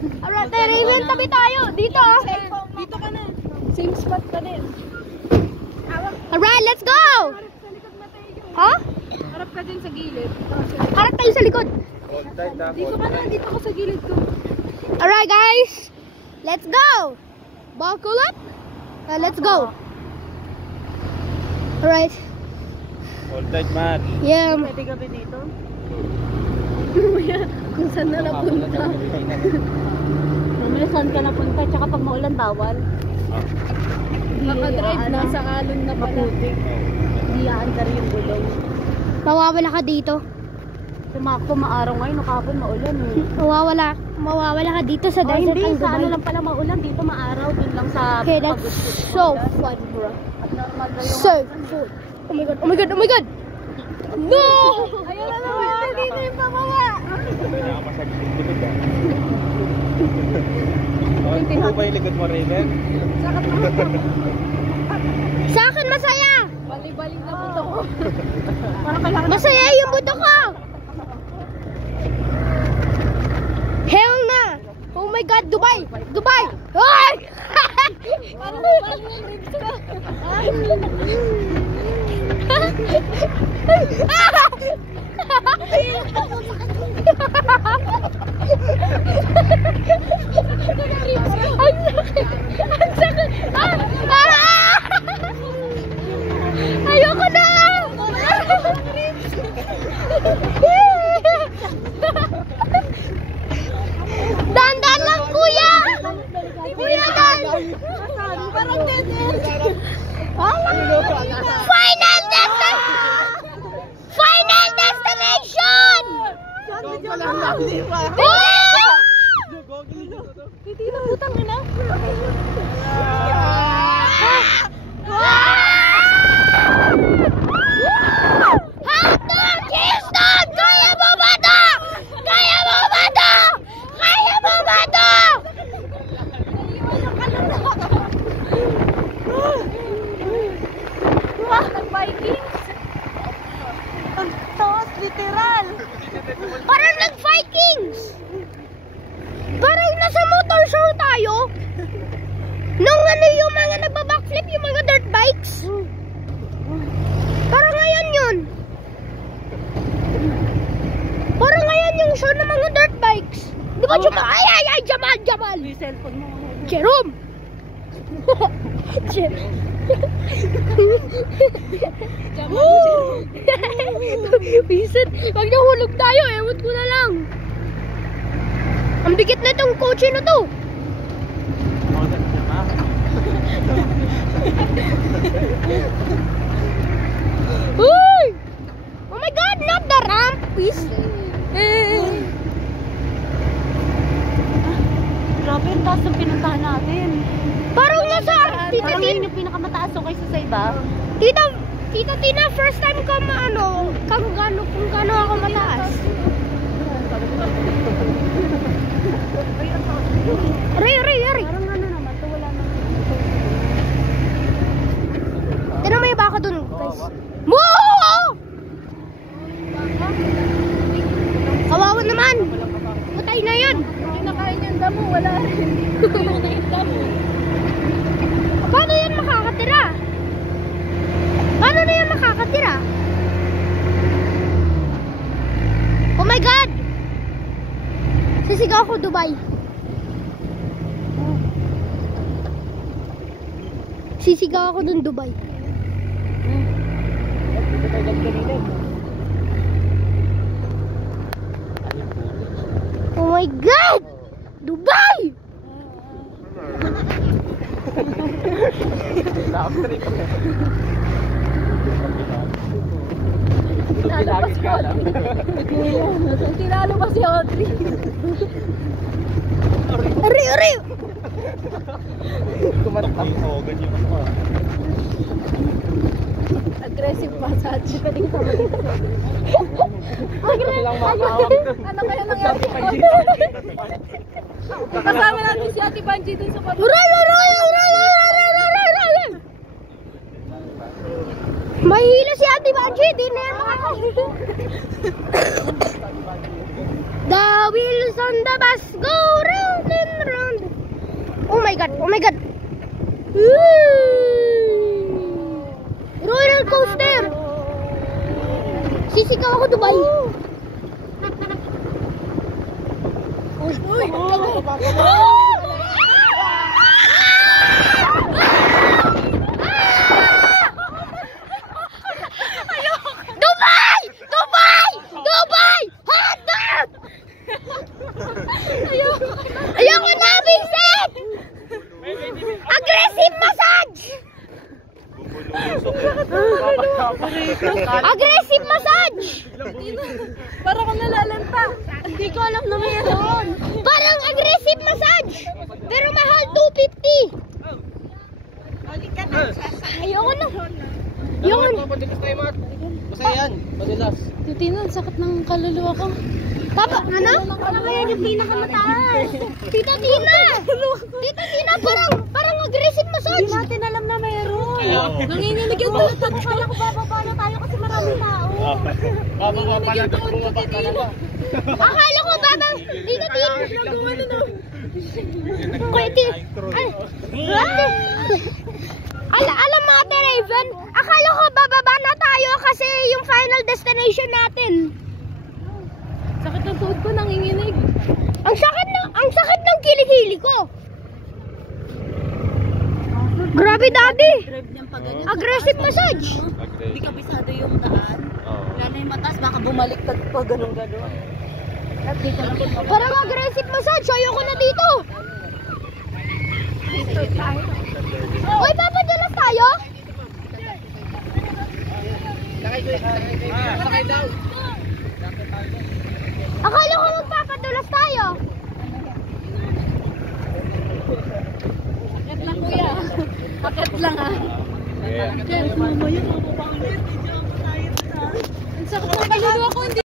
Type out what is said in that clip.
Alright, Raven, tabi tayo. Dito. Dito ka na. Same spot ka din. Alright, let's go! Ha? Harap ka din sa gilid. Harap tayo sa likod. Dito ka na. Dito ka sa gilid ko. Alright, guys. Let's go! Buckle up. Let's go. Alright. Hold tight, man. Yeah. Pwede gabi dito? Kung saan na napunta. Mamaya saan ka napunta? Tsaka pag maulan, bawal. Nakadrive na sa alon na pala. Hindi aandar yung gulong. Mawawala ka dito. Tumakto maaraw ngayon, nakapon maulan eh. Mawawala ka dito sa desert Hindi, ang sa ano Dubai. lang pala maulan, dito maaraw, dun lang sa Okay, that's so fun, bro. So fun. Oh my god, oh my god, oh my god! No! Ayun na naman, dito yung pamaya. Pinakamasakit yung likod ba? Okay, po ba yung likod mo, Raven? Sa akin masaya! Bali-baling na buto ko. Parang kailangan Masaya yung buto ko! Hell na! Oh my god, Dubai! Dubai! Ay! parang bali yung ribs ko. Ang sakit! Ang sakit! Ayoko na! Dahan-dahan lang, kuya! Kuya, dahan! Parang dead end. Final destination! Final destination! Hindi na putang ina. Hotdog Houston! Kaya mo ba to? Kaya mo ba to? Kaya mo ba to? Nag-Vikings. Ang taas, literal. Parang nag-Vikings! Parang nasa motor show tayo. Nung ano yung mga nagbabackflip, yung mga dirt bikes. Parang ngayon yun. Parang ngayon yung show ng mga dirt bikes. Di ba, Jamal? Ay, Jamal! Yung cellphone mo. Jerome! Pisan, pag nahulog tayo, ewan ko na lang. Ang bigat na itong kotse na to. Uy! Oh my god, not the ramp, please. Grabe, ang taas ng pinuntahan natin. Parang nasa Tita Parang Tina. yun yung pinakamataas o kaysa sa iba. Tita Tina, first time ka kung gaano ako mataas. Aray. Parang ano naman, to wala naman. Tignan mo yung baka dun, guys. Whoa! Kawawa naman. Patay na yun. Yung nakain yung damo, wala rin. Yung na yung damo. Paano yan makakatira? Paano na yan makakatira? Oh my God! Sisigaw ako, Dubai. Sisigaw ako dun, Dubai. Oh my God! Dubai! Tinalo pa si Audrey. Ari! Kumatak-ogan yung ano. Aggressive massage. Ano kaya nangyari? Kasama natin si Ate Banji dun sa pababa. Mahihila si Ate Banji, di na yan makakahila. The wheels on the bus go round Oh my God! Roller coaster! Sisigaw ako, Dubai! Uy! Dubai! Dubai! Dubai! Hotdog! Ayoko na, Vincent! Aggressive massage! Aggressive massage! Para kang nalalanta. Hindi ko alam na mayroon. Parang aggressive massage! Pero mahal, 250! Ayoko na! Ayoko na! Masaya yan. Madalas. Titina, sakit ng kaluluwa ko. Papa, ano? Parang kaya yung pinakamataas. Tita Tina! Tita Tina, parang aggressive massage. Hindi natin alam na mayroon. Nanginginig yung tulad ako. Kala ko bababa na tayo kasi maraming tao. Bababa na talaga. Akala ko babang, Tita Tina. Kuya Tina. Alam mga Raven, akala ko bababa na tayo kasi yung final destination natin. Sakit ng tuhod ko, nanginginig. Ang sakit ng kilikili ko. Grabe, Daddy. Drive niyang pag ganyan. Aggressive massage. Hindi kabisado yung daan. Lalo yung mataas, baka bumaliktad pa ganun-ganun. Parang aggressive massage. Ayoko na dito. Uy, papadalas tayo? Sakay daw. Akala ko magpapadulas tayo. Akit lang kuya. Akit lang ah. Yeah. Kaya sumama yun, mababa ulit.